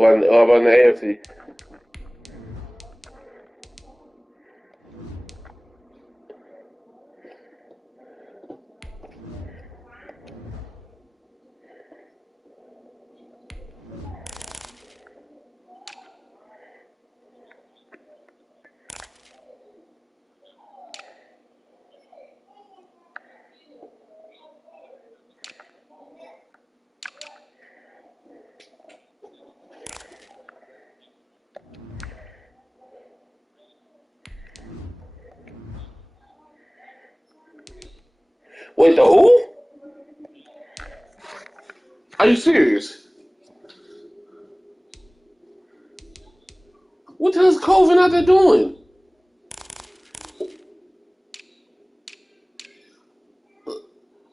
How about in the AFC? Wait, the who? Are you serious? What the hell is Colvin out there doing?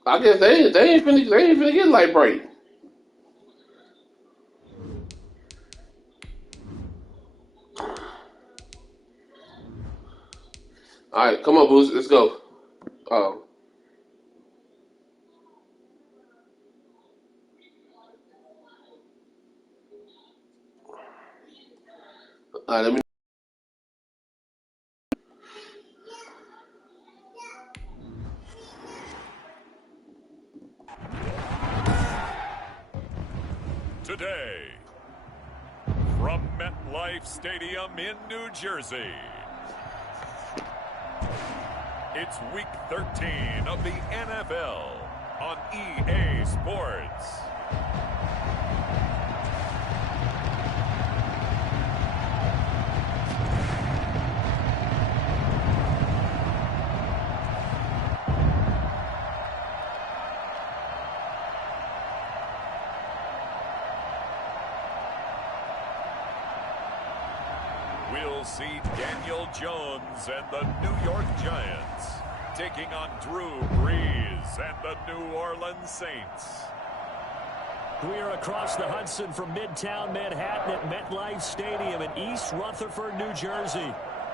I guess they ain't finna get light break. All right, come on, Boost, let's go. All right, let me. Today, from MetLife Stadium in New Jersey, it's Week 13 of the NFL on EA Sports. We'll see Daniel Jones and the New York Giants taking on Drew Brees and the New Orleans Saints. We are across the Hudson from Midtown Manhattan at MetLife Stadium in East Rutherford, New Jersey.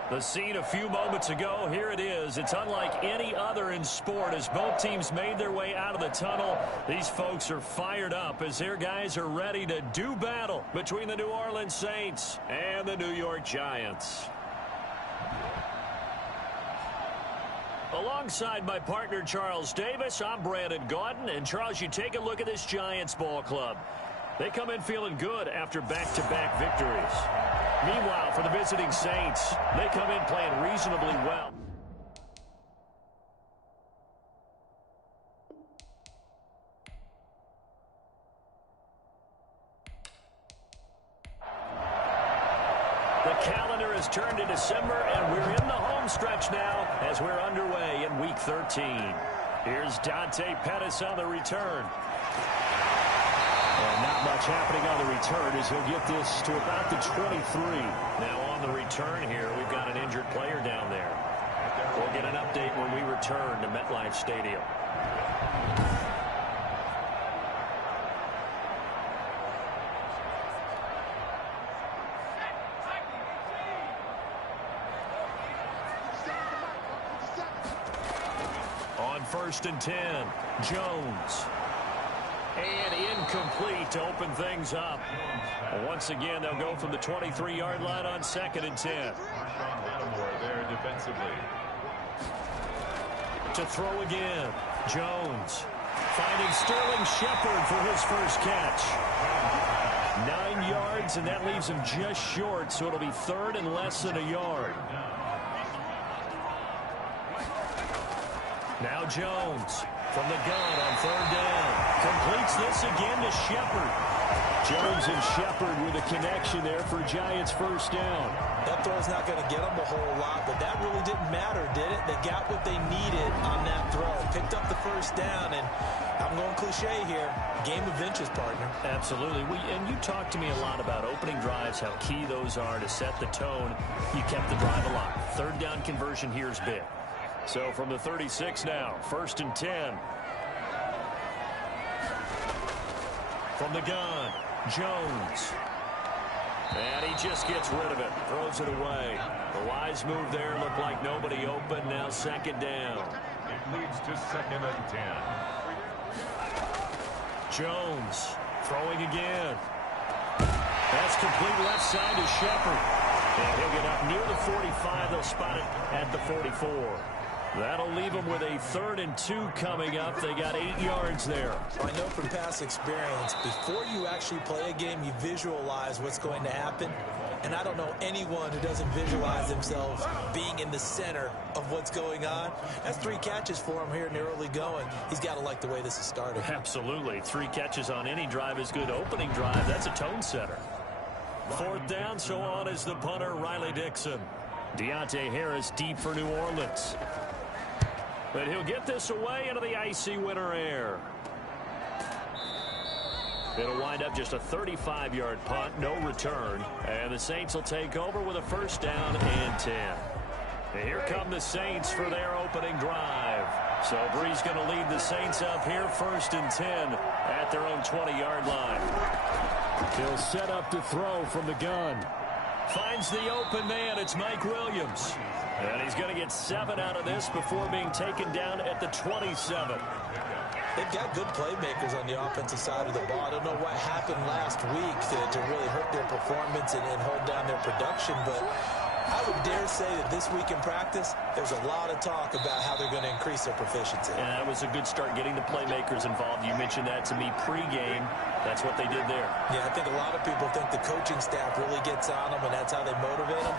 The scene a few moments ago, here it is. It's unlike any other in sport as both teams made their way out of the tunnel. These folks are fired up as their guys are ready to do battle between the New Orleans Saints and the New York Giants. Alongside my partner, Charles Davis, I'm Brandon Gaudin. And, Charles, you take a look at this Giants ball club. They come in feeling good after back-to-back victories. Meanwhile, for the visiting Saints, they come in playing reasonably well. The calendar has turned to December, and we're in the home stretch now as we're underway in Week 13. Here's Dante Pettis on the return. And not much happening on the return as he'll get this to about the 23. Now on the return here, we've got an injured player down there. We'll get an update when we return to MetLife Stadium. On 1st and 10, Jones. And incomplete to open things up. Once again, they'll go from the 23-yard line on 2nd and 10. There defensively. To throw again, Jones. Finding Sterling Shepard for his first catch. 9 yards, and that leaves him just short, so it'll be 3rd and less than a yard. Now Jones from the gun on 3rd down. Completes this again to Shepard. Jones and Shepard with a connection there for Giants first down. That throw's not going to get them a whole lot, but that really didn't matter, did it? They got what they needed on that throw. Picked up the first down, and I'm going cliche here. Game of inches, partner. Absolutely. And you talked to me a lot about opening drives, how key those are to set the tone. You kept the drive alive. 3rd down conversion here is big. So from the 36 now, 1st and 10. From the gun, Jones. And he just gets rid of it, throws it away. The wise move there, looked like nobody open, now 2nd down. It leads to 2nd and 10. Jones throwing again. That's complete left side to Shepard. And he'll get up near the 45. They'll spot it at the 44. That'll leave them with a 3rd and 2 coming up. They got 8 yards there. I know from past experience, before you actually play a game, you visualize what's going to happen. And I don't know anyone who doesn't visualize themselves being in the center of what's going on. That's 3 catches for him here in the early going. He's got to like the way this is starting. Absolutely. 3 catches on any drive is good. Opening drive, that's a tone setter. 4th down, so on is the punter, Riley Dixon. Deontay Harris deep for New Orleans. But he'll get this away into the icy winter air. It'll wind up just a 35-yard punt, no return. And the Saints will take over with a 1st down and 10. And here come the Saints for their opening drive. So Brees going to lead the Saints up here, 1st and 10 at their own 20-yard line. He'll set up to throw from the gun. Finds the open man. It's Mike Williams. And he's going to get 7 out of this before being taken down at the 27. They've got good playmakers on the offensive side of the ball. I don't know what happened last week to really hurt their performance and hold down their production, but I would dare say that this week in practice, there's a lot of talk about how they're going to increase their proficiency. And that was a good start getting the playmakers involved. You mentioned that to me pregame. That's what they did there. Yeah, I think a lot of people think the coaching staff really gets on them, and that's how they motivate them.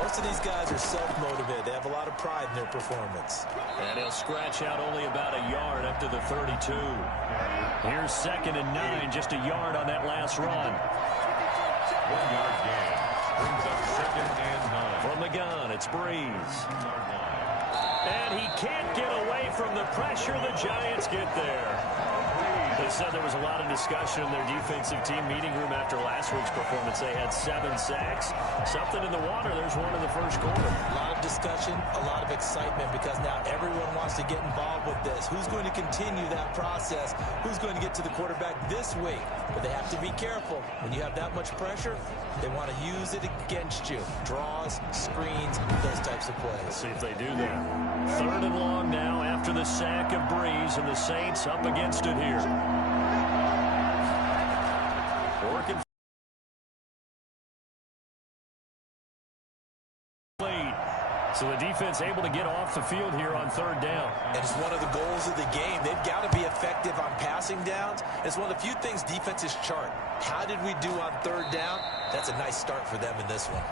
Most of these guys are self-motivated. They have a lot of pride in their performance. And he'll scratch out only about a yard up to the 32. Here's 2nd and 9, just a yard on that last run. 1-yard gain. Brings up 2nd and 9. From the gun, it's Brees. And he can't get away from the pressure. The Giants get there. They said there was a lot of discussion in their defensive team meeting room after last week's performance. They had 7 sacks. Something in the water. There's one in the 1st quarter. A lot of discussion, a lot of excitement, because now everyone wants to get involved with this. Who's going to continue that process? Who's going to get to the quarterback this week? But they have to be careful. When you have that much pressure, they want to use it against you. Draws, screens, those types of plays. Let's see if they do that. 3rd and long now after the sack of Brees, and the Saints up against it here. Working lead. So the defense able to get off the field here on 3rd down. And it's one of the goals of the game. They've got to be effective on passing downs. It's one of the few things defenses chart. How did we do on 3rd down? That's a nice start for them in this one.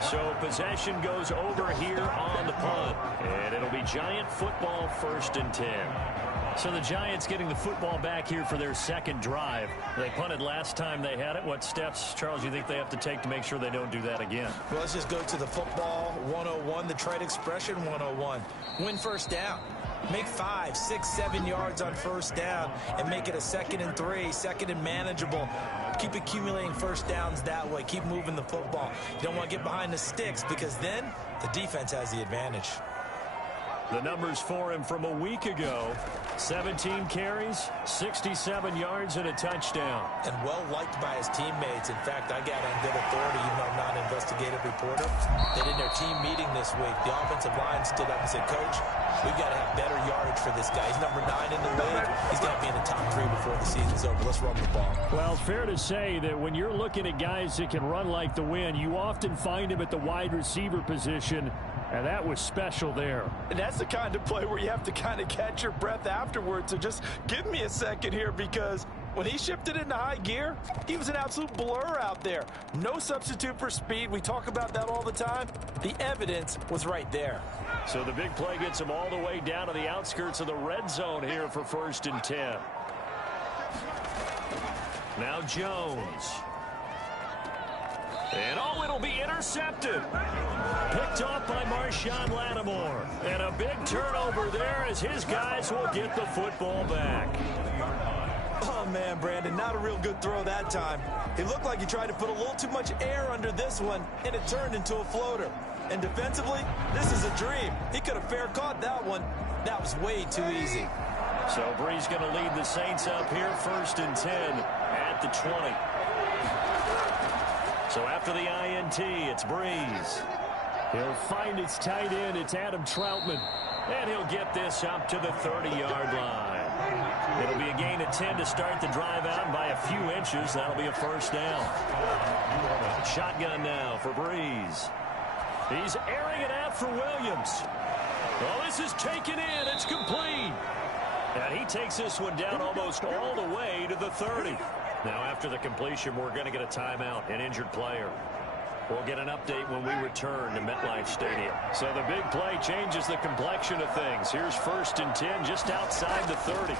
So possession goes over here on the punt. And it'll be Giant football, 1st and 10. So the Giants getting the football back here for their 2nd drive. They punted last time they had it. What steps, Charles, you think they have to take to make sure they don't do that again? Well, let's just go to the football 101, the trade expression 101. Win 1st down. Make 5, 6, 7 yards on 1st down and make it a 2nd and 3, 2nd and manageable. Keep accumulating 1st downs that way. Keep moving the football. You don't want to get behind the sticks, because then the defense has the advantage. The numbers for him from a week ago: 17 carries, 67 yards, and a touchdown. And well-liked by his teammates. In fact, I got on good authority, even though I'm not an investigative reporter, that in their team meeting this week, the offensive line stood up and said, Coach, we've got to have better yardage for this guy. He's number 9 in the league. He's got to be in the top 3 before the season's over. Let's run the ball. Well, fair to say that when you're looking at guys that can run like the wind, you often find him at the wide receiver position. And that was special there. And that's the kind of play where you have to kind of catch your breath afterwards. So just give me a second here, because when he shifted into high gear, he was an absolute blur out there. No substitute for speed. We talk about that all the time. The evidence was right there. So the big play gets him all the way down to the outskirts of the red zone here for 1st and 10. Now Jones. And it'll be intercepted. Picked off by Marshawn Lattimore. And a big turnover there as his guys will get the football back. Oh, man, Brandon, not a real good throw that time. It looked like he tried to put a little too much air under this one, and it turned into a floater. And defensively, this is a dream. He could have fair caught that one. That was way too easy. So Brees going to lead the Saints up here, 1st and 10 at the 20. So after the INT, it's Brees. He'll find its tight end. It's Adam Troutman. And he'll get this up to the 30-yard line. It'll be a gain of 10 to start the drive out, and by a few inches, that'll be a first down. Shotgun now for Breeze. He's airing it out for Williams. Well, this is taken in. It's complete. And he takes this one down almost all the way to the 30. Now, after the completion, we're going to get a timeout, an injured player. We'll get an update when we return to MetLife Stadium. So the big play changes the complexion of things. Here's 1st and 10 just outside the 30.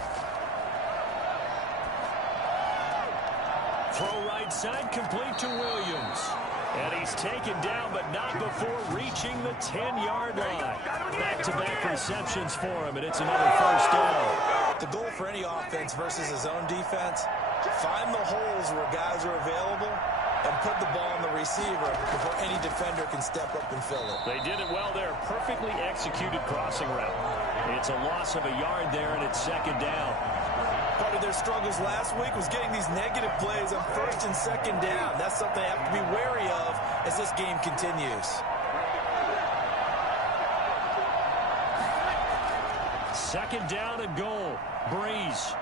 Throw right side, complete to Williams. And he's taken down, but not before reaching the 10-yard line. Back-to-back receptions for him, and it's another first down. The goal for any offense versus his own defense, find the holes where guys are available and put the ball on the receiver before any defender can step up and fill it. They did it well there. Perfectly executed crossing route. It's a loss of a yard there, and it's 2nd down. Part of their struggles last week was getting these negative plays on 1st and 2nd down. That's something they have to be wary of as this game continues. 2nd down and goal. Breeze.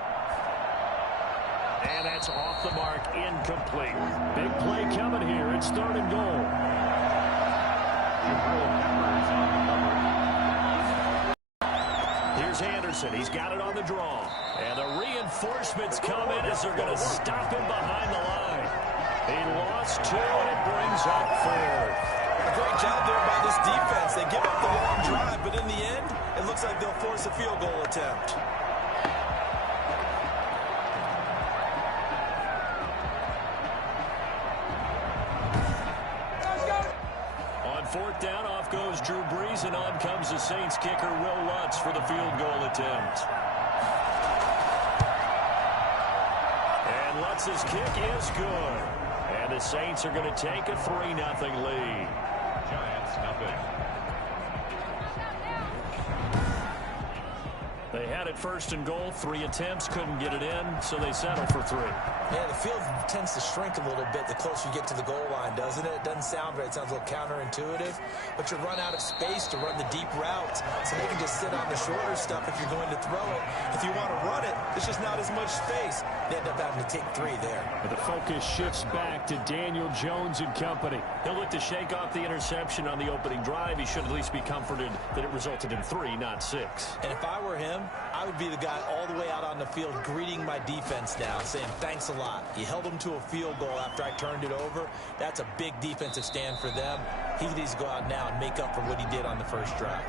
And that's off the mark, incomplete. Big play coming here. It's 3rd and goal. Here's Anderson. He's got it on the draw. And the reinforcements come in as they're going to stop him behind the line. He lost 2, and it brings up 4th. A great job there by this defense. They give up the long drive, but in the end, it looks like they'll force a field goal attempt. On 4th down, off goes Drew Brees, and on comes the Saints kicker, Will Lutz, for the field goal attempt. And Lutz's kick is good. And the Saints are going to take a 3-0 lead. Giants nothing. They had it 1st and goal, 3 attempts, couldn't get it in, so they settle for 3. Yeah, the field tends to shrink a little bit the closer you get to the goal line, doesn't it? It doesn't sound right. It sounds a little counterintuitive, but you run out of space to run the deep routes, so they can just sit on the shorter stuff if you're going to throw it. If you want to run it, there's just not as much space. They end up having to take 3 there. But the focus shifts back to Daniel Jones and company. He'll look to shake off the interception on the opening drive. He should at least be comforted that it resulted in 3, not 6. And if I were him, I would be the guy all the way out on the field greeting my defense now, saying thanks a lot. You held them to a field goal after I turned it over. That's a big defensive stand for them. He needs to go out now and make up for what he did on the first drive.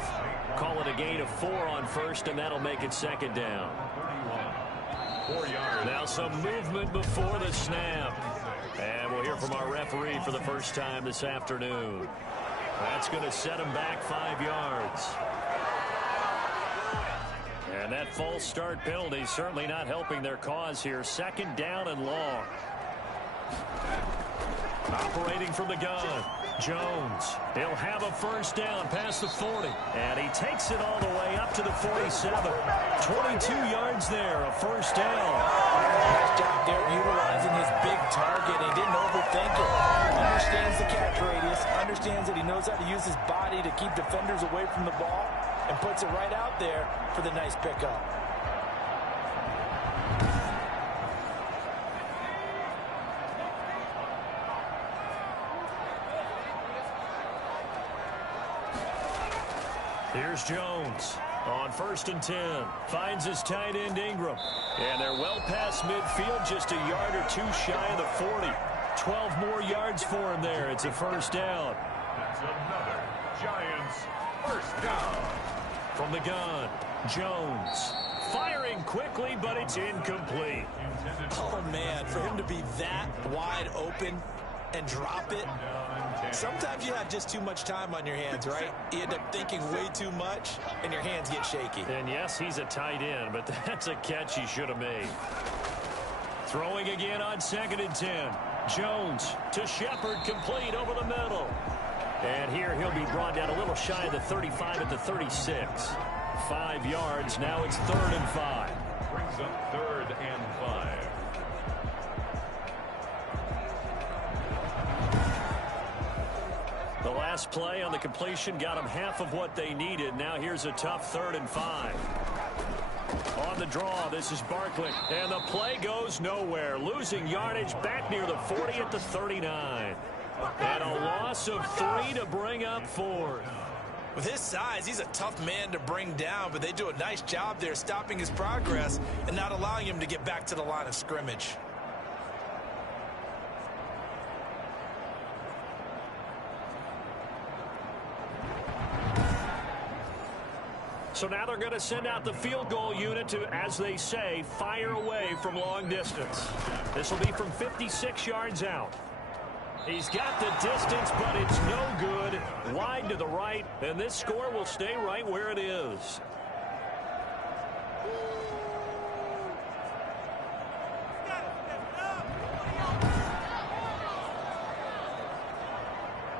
Call it a gain of 4 on 1st, and that'll make it 2nd down. 4 yards. Now some movement before the snap. And we'll hear from our referee for the first time this afternoon. That's going to set him back 5 yards. And that false start penalty certainly not helping their cause here. 2nd down and long. Operating from the gun, Jones. He'll have a first down past the 40. And he takes it all the way up to the 47. 22 yards there, a first down. Nice job there utilizing his big target. He didn't overthink it. Understands the catch radius. Understands that he knows how to use his body to keep defenders away from the ball. And puts it right out there for the nice pickup. Here's Jones on 1st and 10. Finds his tight end Ingram. And they're well past midfield, just a yard or 2 shy of the 40. 12 more yards for him there. It's a first down. That's another Giants first down. From the gun, Jones. Firing quickly, but it's incomplete. Oh, man, for him to be that wide open and drop it, sometimes you have just too much time on your hands, right? You end up thinking way too much, and your hands get shaky. And yes, he's a tight end, but that's a catch he should have made. Throwing again on 2nd and 10. Jones to Shepard, complete over the middle. And here he'll be brought down a little shy of the 35 at the 36. 5 yards. Now it's 3rd and 5. Brings up 3rd and 5. The last play on the completion got them half of what they needed. Now here's a tough 3rd and 5. On the draw, this is Barkley. And the play goes nowhere. Losing yardage back near the 40 at the 39. And a loss of 3 to bring up 4. With his size, he's a tough man to bring down, but they do a nice job there stopping his progress and not allowing him to get back to the line of scrimmage. So now they're going to send out the field goal unit to, as they say, fire away from long distance. This will be from 56 yards out. He's got the distance, but it's no good. Wide to the right, and this score will stay right where it is.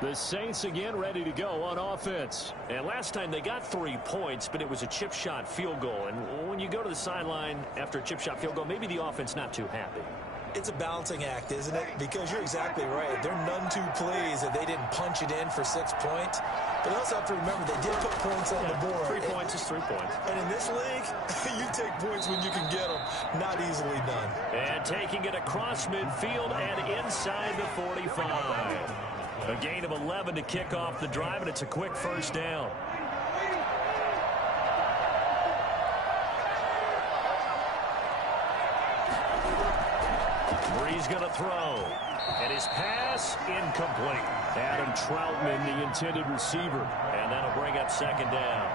The Saints again ready to go on offense. And last time they got 3 points, but it was a chip shot field goal. And when you go to the sideline after a chip shot field goal, maybe the offense not too happy. It's a balancing act, isn't it? Because you're exactly right. They're none too pleased that they didn't punch it in for 6 points. But you also have to remember they did put points on the board. 3 points is 3 points. And in this league, you take points when you can get them. Not easily done. And taking it across midfield and inside the 45. A gain of 11 to kick off the drive, and it's a quick first down. Brees going to throw. And his pass incomplete. Adam Troutman, the intended receiver. And that'll bring up second down.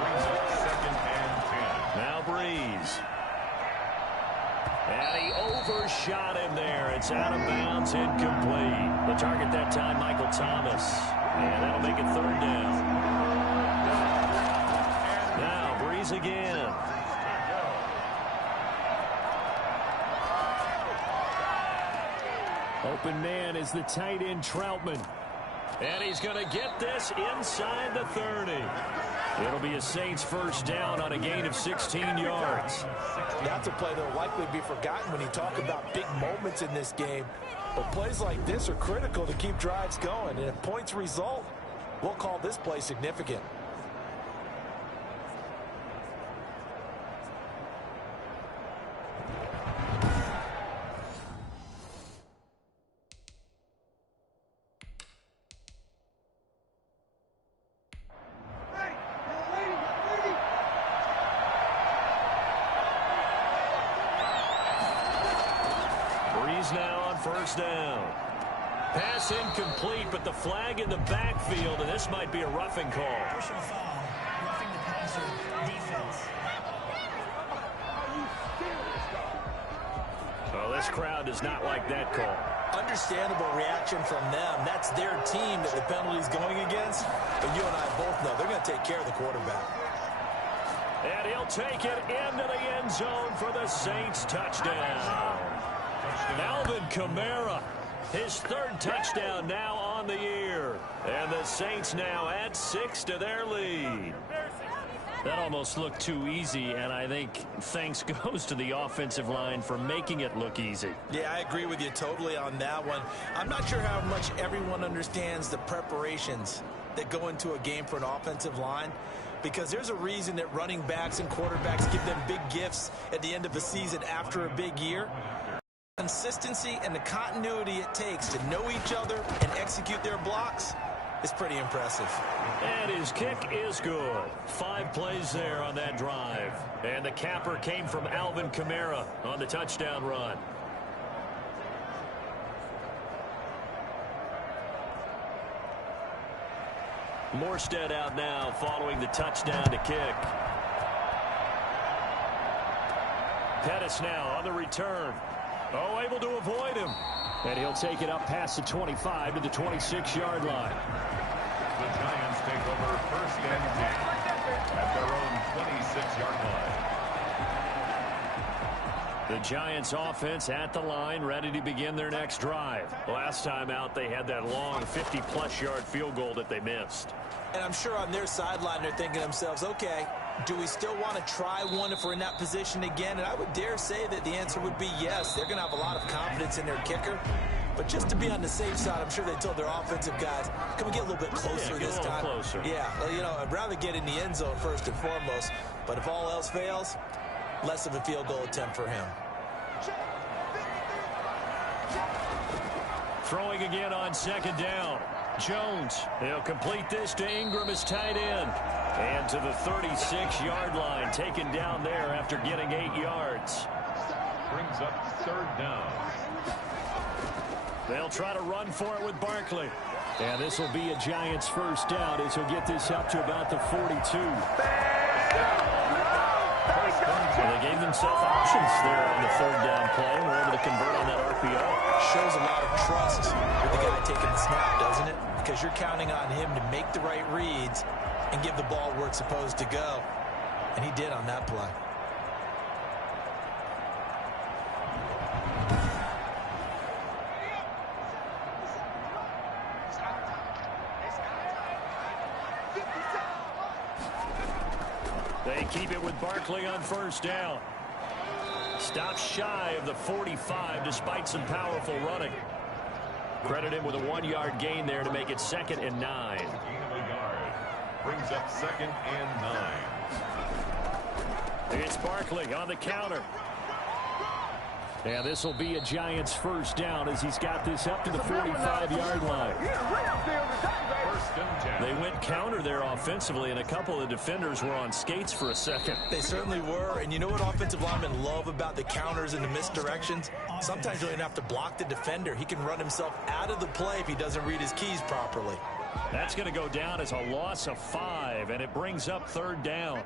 Brings up 2nd and 10. Now Brees. And he overshot him there. It's out of bounds, incomplete. The target that time, Michael Thomas. And that'll make it 3rd down. Now Brees again. Open man is the tight end Troutman. And he's going to get this inside the 30. It'll be a Saints first down on a gain of 16 yards. That's a play that will likely be forgotten when you talk about big moments in this game. But plays like this are critical to keep drives going. And if points result, we'll call this play significant. Now on first down. Pass incomplete, but the flag in the backfield, and this might be a roughing call. Personal foul, roughing the passer, defense. Oh, this crowd does not like that call. Understandable reaction from them. That's their team that the penalty's going against. But you and I both know they're going to take care of the quarterback. And he'll take it into the end zone for the Saints touchdown. Alvin Kamara, his 3rd touchdown now on the year. And the Saints now add 6 to their lead. That almost looked too easy, and I think thanks goes to the offensive line for making it look easy. Yeah, I agree with you totally on that one. I'm not sure how much everyone understands the preparations that go into a game for an offensive line, because there's a reason that running backs and quarterbacks give them big gifts at the end of the season after a big year. Consistency and the continuity it takes to know each other and execute their blocks is pretty impressive. And his kick is good. 5 plays there on that drive. And the capper came from Alvin Kamara on the touchdown run. Morstead out now following the touchdown to kick. Pettis now on the return. Oh, able to avoid him. And he'll take it up past the 25 to the 26-yard line. The Giants take over 1st and 10 at their own 26-yard line. The Giants offense at the line, ready to begin their next drive. Last time out, they had that long 50-plus yard field goal that they missed. And I'm sure on their sideline, they're thinking to themselves, okay, do we still want to try one if we're in that position again? And I would dare say that the answer would be yes. They're going to have a lot of confidence in their kicker. But just to be on the safe side, I'm sure they told their offensive guys, can we get a little bit closer this time? Closer. Yeah, well, you know, I'd rather get in the end zone first and foremost. But if all else fails, less of a field goal attempt for him. Throwing again on second down. Jones, he'll complete this to Ingram as tight end. And to the 36-yard line, taken down there after getting 8 yards. Brings up third down. They'll try to run for it with Barkley. And this will be a Giants first down as he'll get this up to about the 42. They gave themselves options there on the third down play and were able to convert on that RPO. Shows a lot of trust with the guy taking the snap, doesn't it? Because you're counting on him to make the right reads and give the ball where it's supposed to go. And he did on that play. They keep it with Barkley on first down. Stops shy of the 45 despite some powerful running. Credit him with a 1-yard gain there to make it 2nd and 9. Gain of a yard. Brings up 2nd and 9. It's Barkley on the counter. And this will be a Giants first down as he's got this up to the 45-yard line. First and 10. They went counter there offensively, and a couple of defenders were on skates for a second. They certainly were. And you know what offensive linemen love about the counters and the misdirections? Sometimes you don't even have to block the defender. He can run himself out of the play if he doesn't read his keys properly. That's going to go down as a loss of 5, and it brings up third down.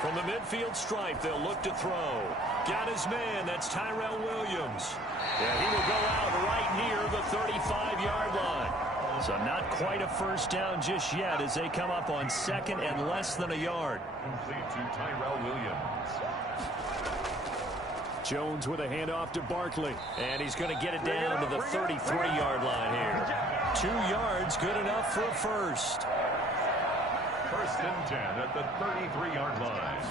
From the midfield stripe, they'll look to throw. Got his man. That's Tyrell Williams. Yeah, he will go out right near the 35-yard line. So not quite a first down just yet as they come up on 2nd and less than a yard. Complete to Tyrell Williams. Jones with a handoff to Barkley. And he's going to get it down to the 33-yard line here. 2 yards, good enough for a first. First and 10 at the 33-yard line.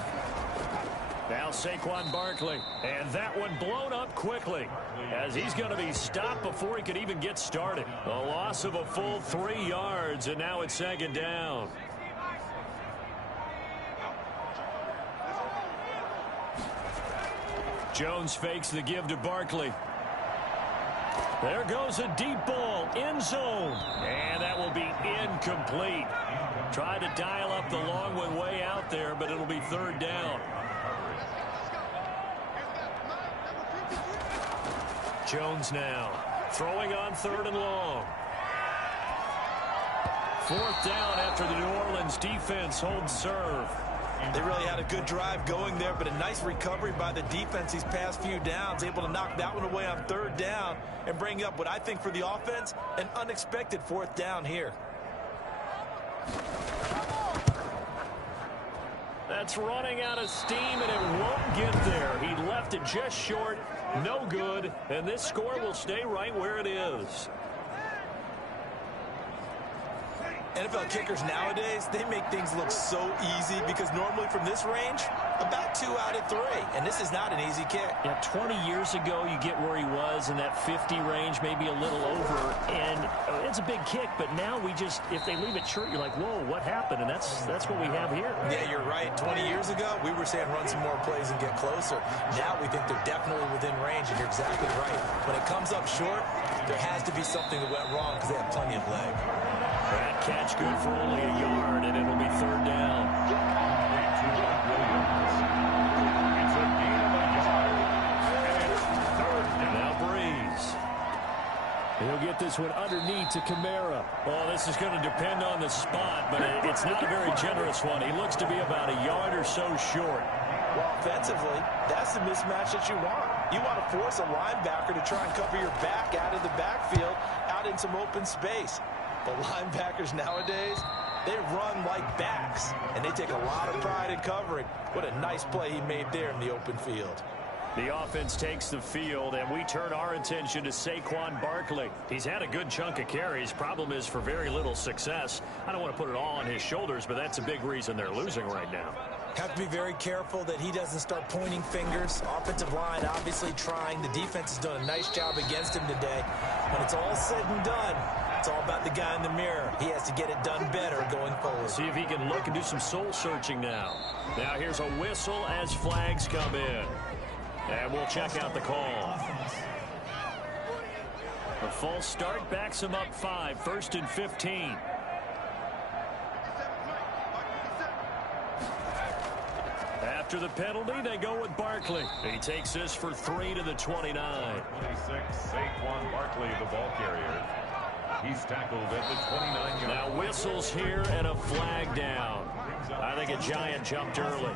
Now Saquon Barkley. And that one blown up quickly as he's going to be stopped before he could even get started. A loss of a full 3 yards, and now it's 2nd down. Jones fakes the give to Barkley. There goes a deep ball, end zone. And that will be incomplete. Tried to dial up the long one way out there, but it'll be 3rd down. Jones now throwing on 3rd and long. 4th down after the New Orleans defense holds serve. They really had a good drive going there, but a nice recovery by the defense these past few downs, able to knock that one away on 3rd down and bring up what I think for the offense, an unexpected 4th down here. That's running out of steam, and it won't get there. He left it just short, no good, and this score will stay right where it is. NFL kickers nowadays, they make things look so easy because normally from this range, about 2 out of 3. And this is not an easy kick. Yeah, 20 years ago, you get where he was in that 50 range, maybe a little over. And it's a big kick, but now we just, if they leave it short, you're like, whoa, what happened? And that's what we have here. Yeah, you're right. 20 years ago, we were saying run some more plays and get closer. Now we think they're definitely within range, and you're exactly right. When it comes up short, there has to be something that went wrong because they have plenty of leg. That catch good for only a yard, and it'll be 3rd down. It's a gain of a yard. And it's 3rd down. Now Breeze. He'll get this one underneath to Kamara. Oh, this is going to depend on the spot, but it's not a very generous one. He looks to be about a yard or so short. Well, offensively, that's the mismatch that you want. You want to force a linebacker to try and cover your back out of the backfield, out in some open space. But linebackers nowadays, They run like backs, and they take a lot of pride in covering. What a nice play he made there in the open field. The offense takes the field, and we turn our attention to Saquon Barkley. He's had a good chunk of carries. Problem is for very little success. I don't want to put it all on his shoulders, but that's a big reason they're losing right now. Have to be very careful that he doesn't start pointing fingers. Offensive line obviously trying. The defense has done a nice job against him today. When it's all said and done, it's all about the guy in the mirror. He has to get it done better going forward. See if he can look and do some soul searching now. Now here's a whistle as flags come in. And we'll check out the call. The false start backs him up 5, 1st and 15. After the penalty, they go with Barkley. He takes this for 3 to the 29. 26, Saquon Barkley, the ball carrier. He's tackled at the 29-yard line. Now whistles here and a flag down. I think a Giant jumped early.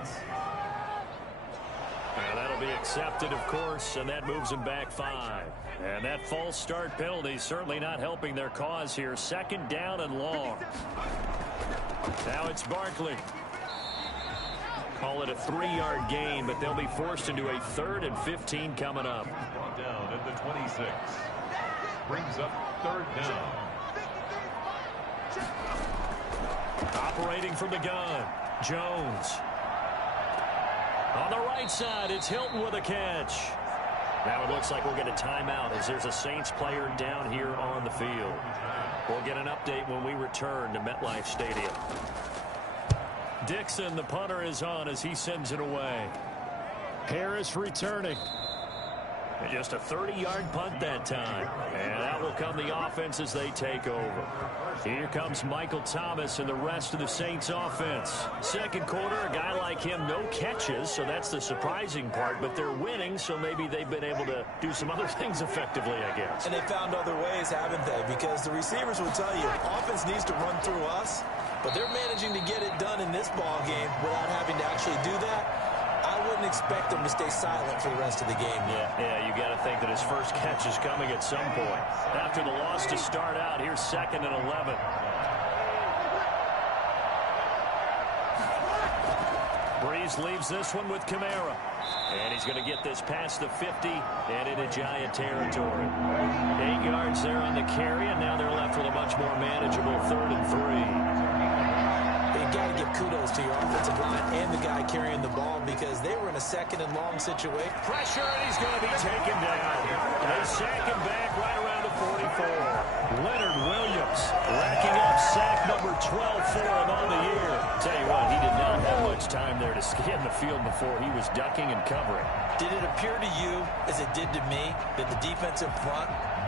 And that'll be accepted, of course, and that moves him back 5. And that false start penalty certainly not helping their cause here. 2nd down and long. Now it's Barkley. Call it a 3-yard gain, but they'll be forced into a 3rd and 15 coming up. Brought down at the 26. Brings up 3rd down. Operating from the gun, Jones. On the right side, it's Hilton with a catch. Now it looks like we'll get a timeout as there's a Saints player down here on the field. We'll get an update when we return to MetLife Stadium. Dixon, the punter, is on as he sends it away. Harris returning. And just a 30-yard punt that time. And out will come the offense as they take over. Here comes Michael Thomas and the rest of the Saints offense. 2nd quarter, a guy like him, no catches, so that's the surprising part. But they're winning, so maybe they've been able to do some other things effectively, I guess. And they found other ways, haven't they? Because the receivers will tell you, offense needs to run through us, but they're managing to get it done in this ball game without having to actually do that. I wouldn't expect them to stay silent for the rest of the game. Yeah, you got to think that his first catch is coming at some point. After the loss to start out, here's 2nd and 11. Breeze leaves this one with Kamara. And he's going to get this past the 50 and into Giant territory. 8 yards there on the carry, and now they're left with a much more manageable 3rd and 3. Got to give kudos to your offensive line and the guy carrying the ball because they were in a 2nd and long situation. Pressure, and he's going to be taken down. They sack him back right around the 44. Leonard Williams racking up sack number 12 for him on the year. Tell you what, he did not have much time there to scan the field before he was ducking and covering. Did it appear to you, as it did to me, that the defensive front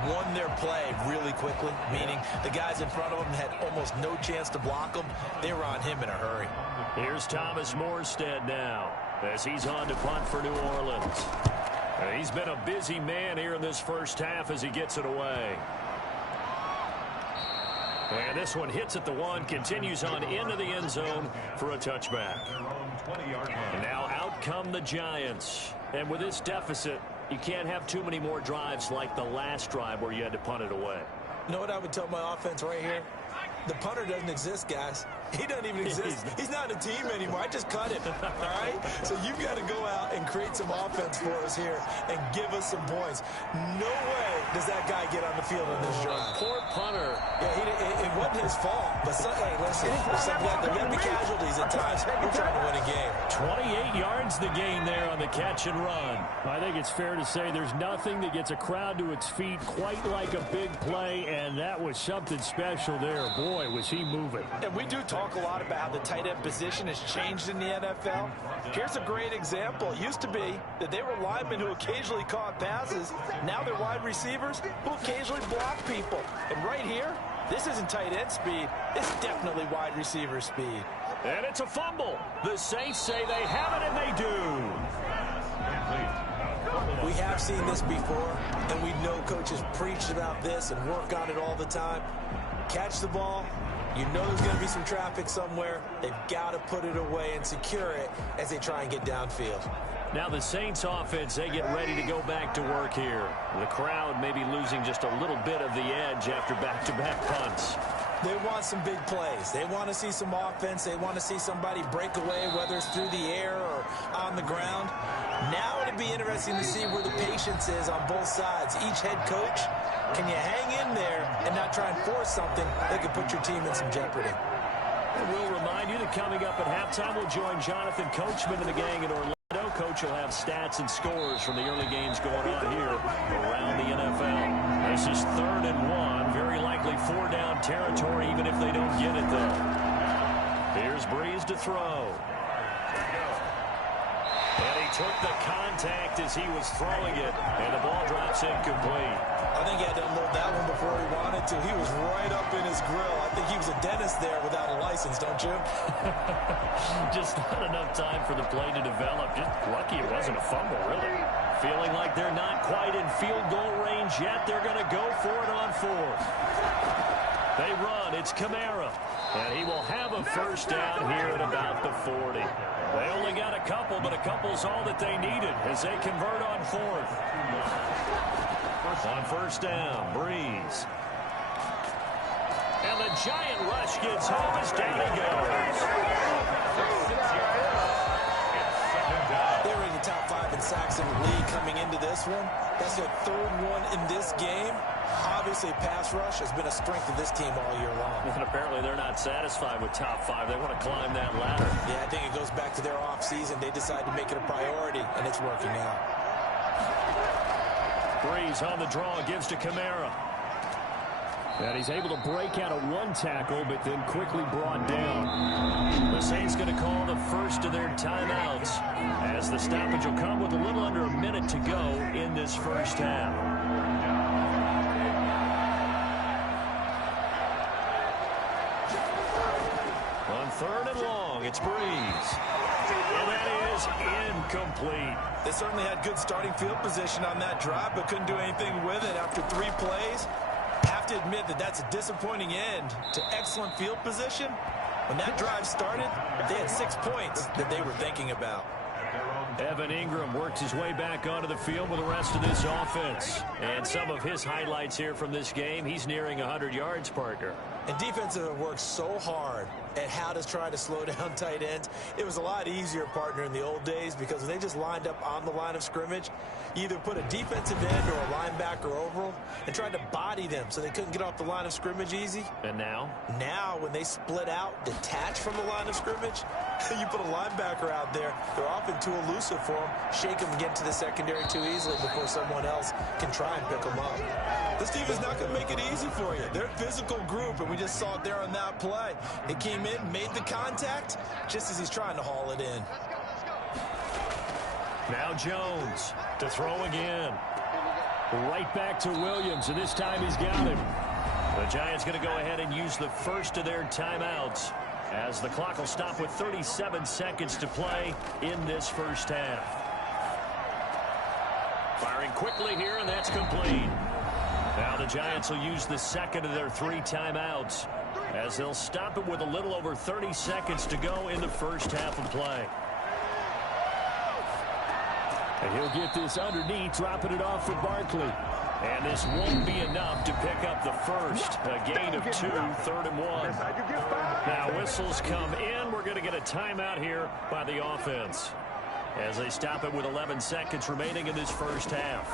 won their play really quickly, meaning the guys in front of them had almost no chance to block them? They were on him in a hurry. Here's Thomas Morstead now as he's on to punt for New Orleans. He's been a busy man here in this first half as he gets it away. And this one hits at the 1, continues on into the end zone for a touchback. And now out come the Giants. And with this deficit, you can't have too many more drives like the last drive where you had to punt it away. You know what I would tell my offense right here? The punter doesn't exist, guys. He doesn't even exist. He's not a team anymore. I just cut him, all right? So you've got to go out and create some offense for us here and give us some points. No way does that guy get on the field in this drive. Poor punter. Yeah, it wasn't his fault. But, hey, listen, there got to be casualties at times. We're trying to win a game. 28 yards the gain there on the catch and run. I think it's fair to say there's nothing that gets a crowd to its feet quite like a big play, and that was something special there. Boy, was he moving. And we do talk a lot about how the tight end position has changed in the NFL. Here's a great example. It used to be that they were linemen who occasionally caught passes. Now they're wide receivers who occasionally block people. And right here, this isn't tight end speed. It's definitely wide receiver speed. And it's a fumble. The Saints say they have it, and they do. We have seen this before, and we know coaches preach about this and work on it all the time. Catch the ball. You know there's going to be some traffic somewhere. They've got to put it away and secure it as they try and get downfield. Now the Saints offense, they get ready to go back to work here. The crowd may be losing just a little bit of the edge after back-to-back punts. They want some big plays. They want to see some offense. They want to see somebody break away, whether it's through the air or on the ground. Now it'll be interesting to see where the patience is on both sides. Each head coach, can you hang in there and not try and force something that could put your team in some jeopardy? And we'll remind you that coming up at halftime, we'll join Jonathan Coachman and the gang in Orlando. Coach will have stats and scores from the early games going on here around the NFL. This is 3rd and 1. Very likely 4-down territory, even if they don't get it, though. Here's Breeze to throw. And he took the contact as he was throwing it, and the ball drops incomplete. I think he had to unload that one before he wanted to. He was right up in his grill. I think he was a dentist there without a license, don't you? Just not enough time for the play to develop. Just lucky it wasn't a fumble, really. Feeling like they're not quite in field goal range yet. They're going to go for it on 4th. They run. It's Kamara. And he will have a first down here at about the 40. They only got a couple, but a couple's all that they needed as they convert on 4th. On first down, Breeze. And the giant rush gets home as down he goes. They were in the top 5 in sacks in the league coming into this one. That's their 3rd one in this game. Obviously, pass rush has been a strength of this team all year long. And apparently they're not satisfied with top 5. They want to climb that ladder. Yeah, I think it goes back to their offseason. They decided to make it a priority, and it's working out. Breeze on the draw, gives to Kamara. And he's able to break out of 1 tackle, but then quickly brought down. The Saints going to call the first of their timeouts, as the stoppage will come with a little under a minute to go in this first half. On 3rd and long, it's Breeze. And that is incomplete. They certainly had good starting field position on that drive, but couldn't do anything with it after 3 plays. I have to admit that that's a disappointing end to excellent field position. When that drive started, they had 6 points that they were thinking about. Evan Ingram works his way back onto the field with the rest of this offense. And some of his highlights here from this game, he's nearing 100 yards, partner. And defense worked so hard at how to try to slow down tight ends. It was a lot easier, partner, in the old days because when they just lined up on the line of scrimmage, you either put a defensive end or a linebacker over them and tried to body them so they couldn't get off the line of scrimmage easy. And now? Now, when they split out, detach from the line of scrimmage, you put a linebacker out there, they're often too elusive for them, shake them and get to the secondary too easily before someone else can try and pick them up. This team is not going to make it easy for you. They're a physical group, and we just saw it there on that play. He came in, made the contact, just as he's trying to haul it in. Now Jones to throw again. Right back to Williams, and this time he's got him. The Giants going to go ahead and use the first of their timeouts, as the clock will stop with 37 seconds to play in this first half. Firing quickly here, and that's complete. Now the Giants will use the second of their 3 timeouts, as they'll stop it with a little over 30 seconds to go in the first half of play. And he'll get this underneath, dropping it off for Barkley. And this won't be enough to pick up the first. A gain of 2, 3rd and 1. Now whistles come in. We're going to get a timeout here by the offense, as they stop it with 11 seconds remaining in this first half.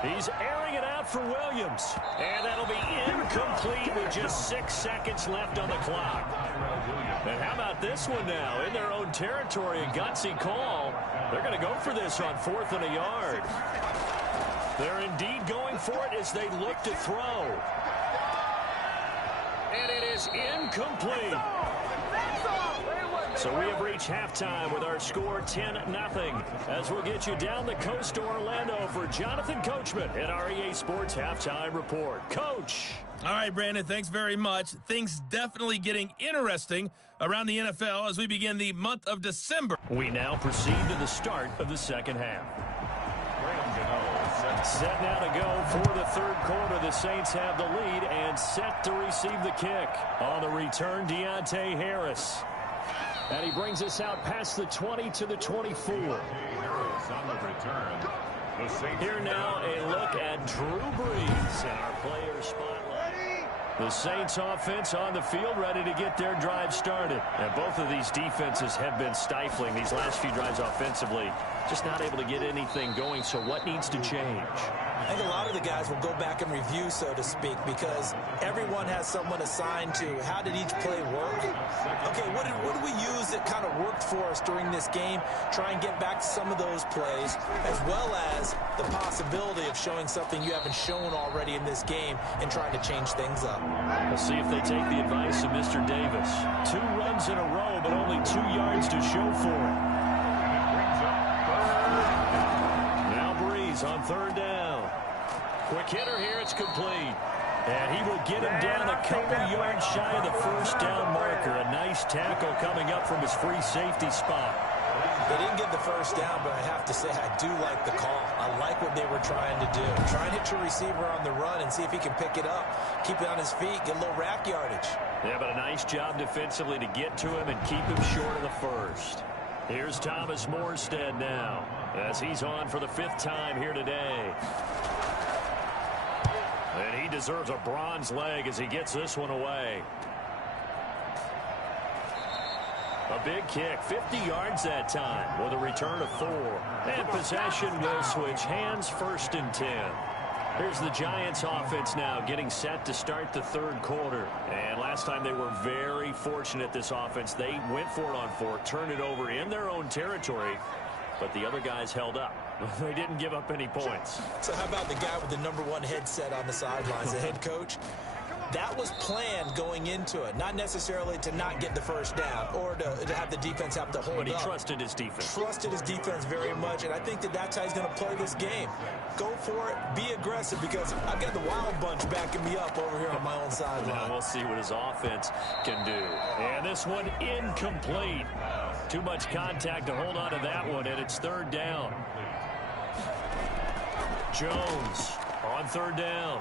He's airing it out for Williams. And that'll be incomplete with just 6 seconds left on the clock. And how about this one now? In their own territory, a gutsy call. They're going to go for this on 4th and a yard. They're indeed going for it as they look to throw. And it is incomplete. So we have reached halftime with our score 10-0. As we'll get you down the coast to Orlando for Jonathan Coachman at our EA Sports Halftime Report. Coach. All right, Brandon, thanks very much. Things definitely getting interesting around the NFL as we begin the month of December. We now proceed to the start of the second half. Set now to go for the third quarter. The Saints have the lead and set to receive the kick. On the return, Deontay Harris. And he brings us out past the 20 to the 24. Here now, a look at Drew Brees in our player spotlight. The Saints offense on the field, ready to get their drive started. And both of these defenses have been stifling these last few drives offensively. Just not able to get anything going, so what needs to change? I think a lot of the guys will go back and review, so to speak, because everyone has someone assigned to how did each play work. Okay, what did we use that kind of worked for us during this game? Try and get back to some of those plays, as well as the possibility of showing something you haven't shown already in this game and trying to change things up. We'll see if they take the advice of Mr. Davis. 2 runs in a row, but only 2 yards to show for it. Now Brees on 3rd down. Quick hitter here, it's complete. And he will get him down a couple yards shy of the 1st down marker. A nice tackle coming up from his free safety spot. They didn't get the 1st down, but I have to say I do like the call. I like what they were trying to do. Try and hit your receiver on the run and see if he can pick it up. Keep it on his feet, get a little rack yardage. Yeah, but a nice job defensively to get to him and keep him short of the 1st. Here's Thomas Morstead now, as he's on for the 5th time here today. And he deserves a bronze leg as he gets this one away. A big kick, 50 yards that time with a return of 4. And possession will switch hands, 1st and 10. Here's the Giants offense now getting set to start the 3rd quarter. And last time they were very fortunate, this offense. They went for it on 4, turned it over in their own territory, but the other guys held up. They didn't give up any points. So how about the guy with the #1 headset on the sidelines, the head coach? That was planned going into it, not necessarily to not get the 1st down or to have the defense have to hold up. But he trusted his defense. Trusted his defense very much, and I think that's how he's going to play this game. Go for it, be aggressive, because I've got the Wild Bunch backing me up over here on my own sideline. Now we'll see what his offense can do. And this one incomplete. Too much contact to hold on to that one, and it's 3rd down. Jones on 3rd down.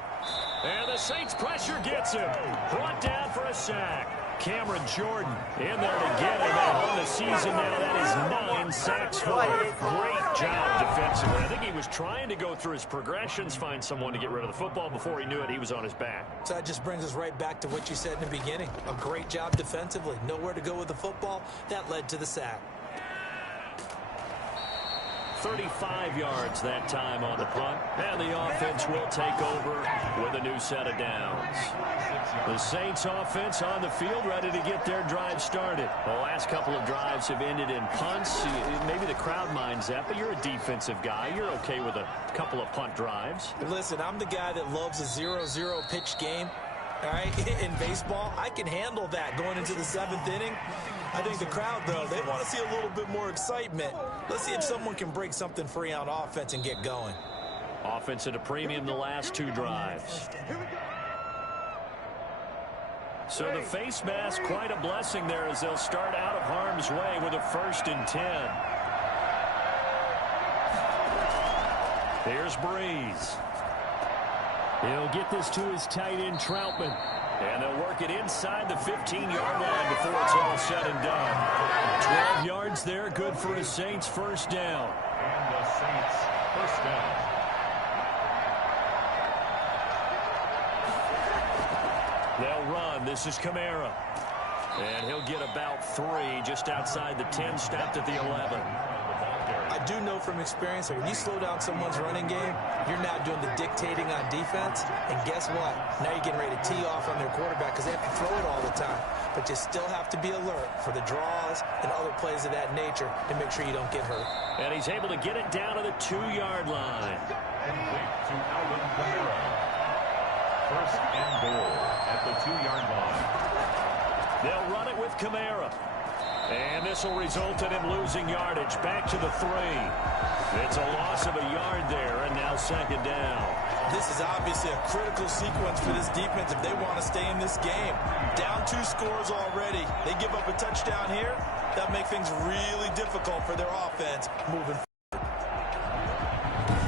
And the Saints pressure gets him. Brought down for a sack. Cameron Jordan in there to get him. And on the season now, that is 9 sacks for him. Great job defensively. I think he was trying to go through his progressions, find someone to get rid of the football. Before he knew it, he was on his back. So that just brings us right back to what you said in the beginning. A great job defensively. Nowhere to go with the football. That led to the sack. 35 yards that time on the punt, and the offense will take over with a new set of downs. The Saints offense on the field, ready to get their drive started. The last couple of drives have ended in punts. Maybe the crowd minds that, but you're a defensive guy. You're okay with a couple of punt drives. Listen, I'm the guy that loves a 0-0 pitch game. All right, in baseball, I can handle that going into the 7th inning. I think the crowd, though, they want to see a little bit more excitement. Let's see if someone can break something free on offense and get going. Offense at a premium the last 2 drives. So the face mask, quite a blessing there as they'll start out of harm's way with a 1st and 10. Here's Brees. He'll get this to his tight end, Troutman. And they'll work it inside the 15-yard line before it's all said and done. 12 yards there, good for a Saints 1st down. And the Saints 1st down. They'll run. This is Kamara. And he'll get about 3 just outside the 10, stopped at the 11. I do know from experience that when you slow down someone's running game, you're now doing the dictating on defense. And guess what? Now you're getting ready to tee off on their quarterback because they have to throw it all the time. But you still have to be alert for the draws and other plays of that nature to make sure you don't get hurt. And he's able to get it down to the 2-yard line. Complete to Alvin Kamara. 1st and goal at the 2-yard line. They'll run it with Kamara. And this will result in him losing yardage back to the 3. It's a loss of a yard there, and now 2nd down. This is obviously a critical sequence for this defense if they want to stay in this game. Down 2 scores already. They give up a touchdown here. That makes things really difficult for their offense moving